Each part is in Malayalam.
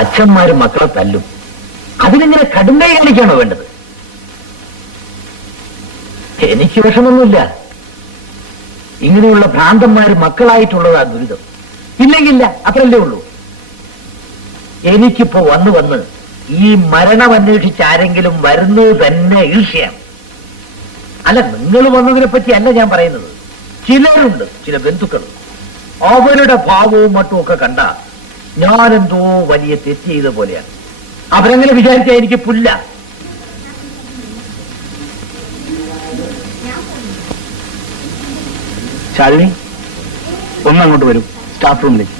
അച്ഛന്മാരും മക്കളെ തല്ലും. അതിനിങ്ങനെ കടുങ്കൈ കാണിക്കാണോ വേണ്ടത്? എനിക്ക് വിഷമൊന്നുമില്ല. ഇങ്ങനെയുള്ള ഭ്രാന്തന്മാർ മക്കളായിട്ടുള്ളതാ ദുരിതം. ഇല്ലെങ്കില്ല, അത്രല്ലേ ഉള്ളൂ. എനിക്കിപ്പോ വന്ന് ഈ മരണം അന്വേഷിച്ച് ആരെങ്കിലും വരുന്നത് തന്നെ ഈർഷ്യാണ്. അല്ല, നിങ്ങൾ വന്നതിനെ പറ്റി അല്ല ഞാൻ പറയുന്നത്. ചിലരുണ്ട്, ചില ബന്ധുക്കൾ, അവരുടെ ഭാവവും മറ്റും ഒക്കെ കണ്ട ഞാനെന്തോ വലിയ തെറ്റ് ചെയ്ത പോലെയാണ്. അവരങ്ങനെ വിചാരിച്ചാൽ എനിക്ക് പുല്ല. ശാലിനി, ഒന്നങ്ങോട്ട് വരൂ, സ്റ്റാഫ് റൂമിലേക്ക്.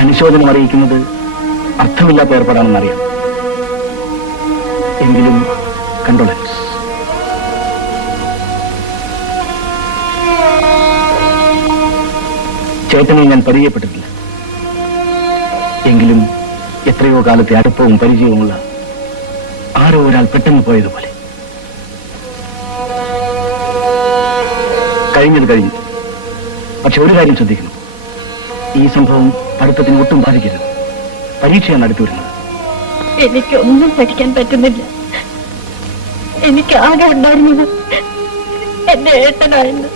അനുശോചനം അറിയിക്കുന്നത് അർത്ഥമില്ലാത്ത ഏർപ്പാടാണെന്നറിയാം. എങ്കിലും കണ്ടോളൻസ്. ചേട്ടനെ ഞാൻ പരിചയപ്പെട്ടിട്ടില്ല. എങ്കിലും എത്രയോ കാലത്തെ അടുപ്പവും പരിചയവുമുള്ള ആരോ ഒരാൾ പെട്ടെന്ന് പോയതുപോലെ. കഴിഞ്ഞത് കഴിഞ്ഞു. പക്ഷെ ഒരു കാര്യം ശ്രദ്ധിക്കണം. ഈ സംഭവം പഠിത്തത്തിന് ഒട്ടും ബാധിക്കരുത്. പരീക്ഷയാണ് അടുത്തു വരുന്നത്. എനിക്കൊന്നും പഠിക്കാൻ പറ്റുന്നില്ല. എനിക്ക് ആകെ ഉണ്ടായിരുന്നത് എന്റെ ഏട്ടനായിരുന്നു.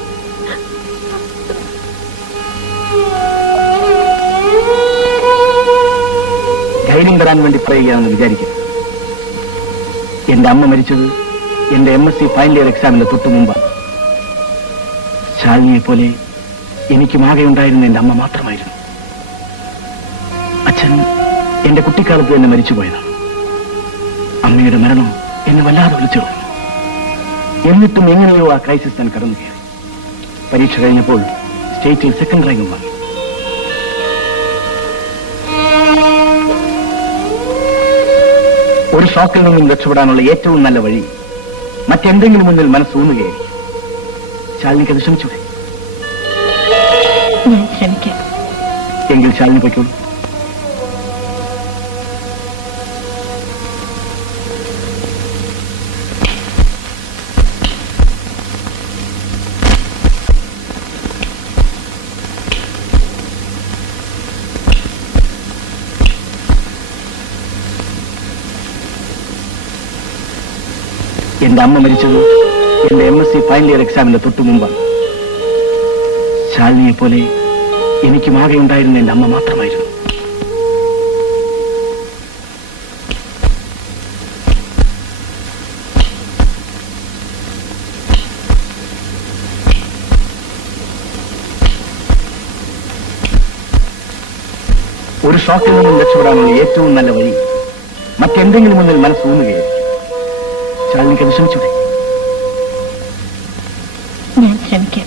ധൈര്യം തരാൻ വേണ്ടി പറയുകയാണെന്ന് വിചാരിക്കും. എന്റെ അമ്മ മരിച്ചത് എന്റെ MSc ഫൈനൽ ഇയർ എക്സാമിന്റെ തൊട്ടു മുമ്പാണ്. ശാലിനിയെ പോലെ എനിക്കും ആകെ ഉണ്ടായിരുന്ന എന്റെ അമ്മ മാത്രമായിരുന്നു. അച്ഛൻ എന്റെ കുട്ടിക്കാലത്ത് തന്നെ മരിച്ചുപോയതാണ്. അമ്മയുടെ മരണം എന്നെ വല്ലാതെ വിളിച്ചു. എന്നിട്ടും എങ്ങനെയോ ആ ക്രൈസിസ് ഞാൻ കടന്നു കയറി. പരീക്ഷ കഴിഞ്ഞപ്പോൾ സ്റ്റേറ്റിൽ സെക്കൻഡ് റാങ്കും വാങ്ങി. ഒരു ഷോക്കിൽ നിന്നും രക്ഷപ്പെടാനുള്ള ഏറ്റവും നല്ല വഴി മറ്റെന്തെങ്കിലും മുന്നിൽ മനസ്സൂന്നുകയായിരിക്കും. ശാലിനിക്ക് അത് ശ്രമിച്ചൂടെ? എങ്കിൽ ശാലിനി പൊയ്ക്കോളൂ. എന്റെ അമ്മ മരിച്ചത് എന്റെ MSc ഫൈനൽ ഇയർ എക്സാമിന്റെ തൊട്ടു മുമ്പാണ്. ശാലിനിയെ പോലെ എനിക്കും ആകെ ഉണ്ടായിരുന്ന എന്റെ അമ്മ മാത്രമായിരുന്നു. ഒരു ഷോക്കിൽ നിന്നും രക്ഷപ്പെടാനുള്ള ഏറ്റവും നല്ല വഴി മറ്റെന്തെങ്കിലും മുന്നിൽ മനസ്സൂന്നുകയായിരിക്കും. ശാലിനിക്ക് അത് ശ്രമിച്ചൂടെ? ഞാൻ ശ്രമിക്കാം.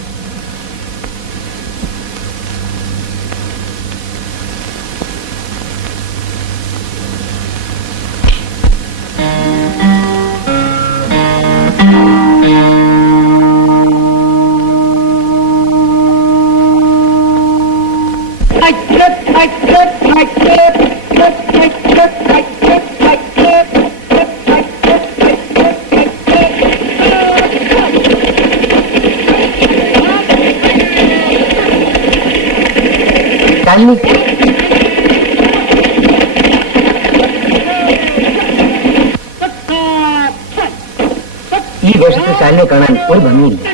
ഈ വേഷത്തിൽ ശാലിനെ കാണാൻ ഒരു ഭംഗിയില്ല.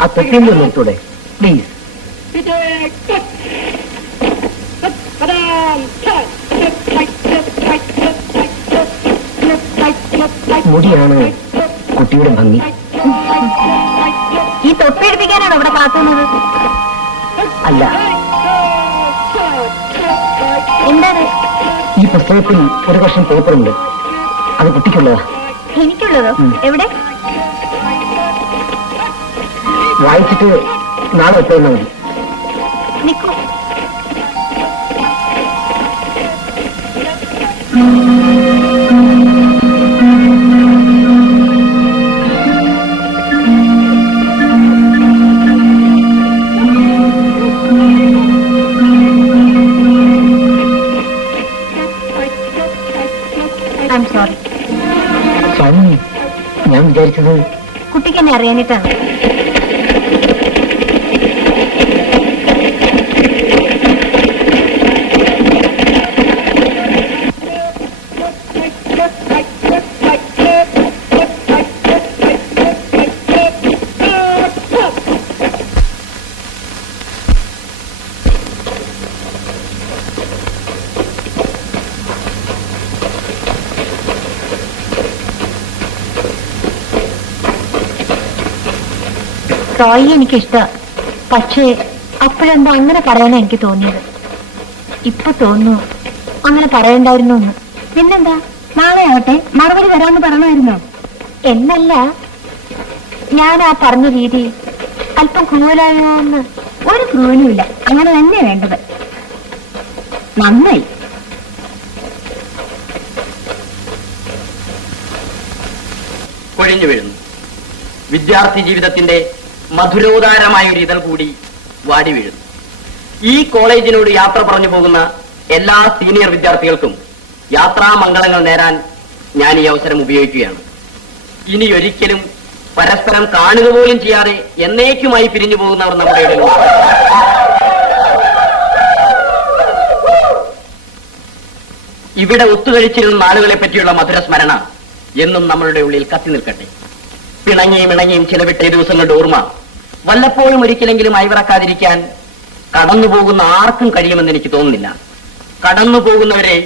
ആ തൊട്ടിയിൽ നിർത്തൂടെ പ്ലീസ്? മുടിയാണ് കുട്ടിയുടെ ഭംഗി. ഈ തൊപ്പിയെടുപ്പിക്കാനാണോ ഇവിടെ കാത്തുന്നത്? അല്ല, എന്താണ്? ഈ പുസ്തകത്തിൽ ഒരു വർഷം പേപ്പറുണ്ട്. അത് കുട്ടിക്കുള്ളതാ. എനിക്കുള്ളതോ? എവിടെ? വായിച്ചിട്ട് നാളെ എത്തുന്ന മതി. നിക്കൂ. ഞാൻ വിചാരിച്ചത് കുട്ടിക്ക് എന്നെ അറിയാനിട്ടാണ്. റോയി എനിക്കിഷ്ടം. പക്ഷേ അപ്പോഴെന്താ അങ്ങനെ പറയാനാ എനിക്ക് തോന്നിയത്. ഇപ്പൊ തോന്നുന്നു അങ്ങനെ പറയണ്ടായിരുന്നു എന്ന്. പിന്നെന്താ, നാളെ ആവട്ടെ മറുപടി വരാമെന്ന് പറഞ്ഞായിരുന്നോ? എന്നല്ല, ഞാൻ ആ പറഞ്ഞ രീതി അല്പം ക്രൂവലായോ എന്ന്. ഒരു ക്രൂവലുമില്ല, അങ്ങനെ തന്നെ വേണ്ടത്. നന്നായി. കൊഴിഞ്ഞു വീഴുന്നു. വിദ്യാർത്ഥി ജീവിതത്തിന്റെ മധുരോദാരമായ ഒരു ഇതൾ കൂടി വാടി വീഴുന്നു. ഈ കോളേജിനോട് യാത്ര പറഞ്ഞു പോകുന്ന എല്ലാ സീനിയർ വിദ്യാർത്ഥികൾക്കും യാത്രാമംഗളങ്ങൾ നേരാൻ ഞാൻ ഈ അവസരം ഉപയോഗിക്കുകയാണ്. ഇനി ഒരിക്കലും പരസ്പരം കാണുക പോലും ചെയ്യാതെ എന്നേക്കുമായി പിരിഞ്ഞു പോകുന്നവർ നമ്മുടെ ഇടയിൽ. ഇവിടെ ഒത്തുകഴിച്ചിരുന്ന നാളുകളെ പറ്റിയുള്ള മധുര സ്മരണ എന്നും നമ്മളുടെ ഉള്ളിൽ കത്തി നിൽക്കട്ടെ. പിണങ്ങിയും ഇണങ്ങിയും ചിലവിട്ട ഈ ദിവസങ്ങളുടെ ഓർമ്മ വല്ലപ്പോഴും ഒരിക്കലെങ്കിലും അയവിറക്കാതിരിക്കാൻ കടന്നു പോകുന്ന ആർക്കും കഴിയുമെന്ന് എനിക്ക് തോന്നുന്നില്ല. കടന്നു പോകുന്നവരെ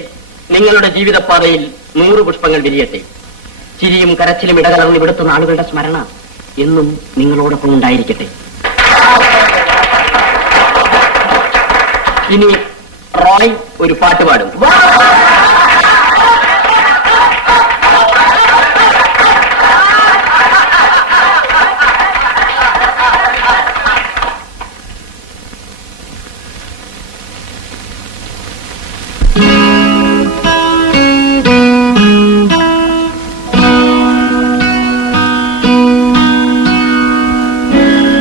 നിങ്ങളുടെ ജീവിതപാതയിൽ 100 പുഷ്പങ്ങൾ വിരിയട്ടെ. ചിരിയും കരച്ചിലും ഇടകലർന്ന് ഇവിടുത്തെ നാളുകളുടെ സ്മരണ എന്നും നിങ്ങളോടൊപ്പം ഉണ്ടായിരിക്കട്ടെ. ഇനി റോയ് ഒരു പാട്ട് പാടും.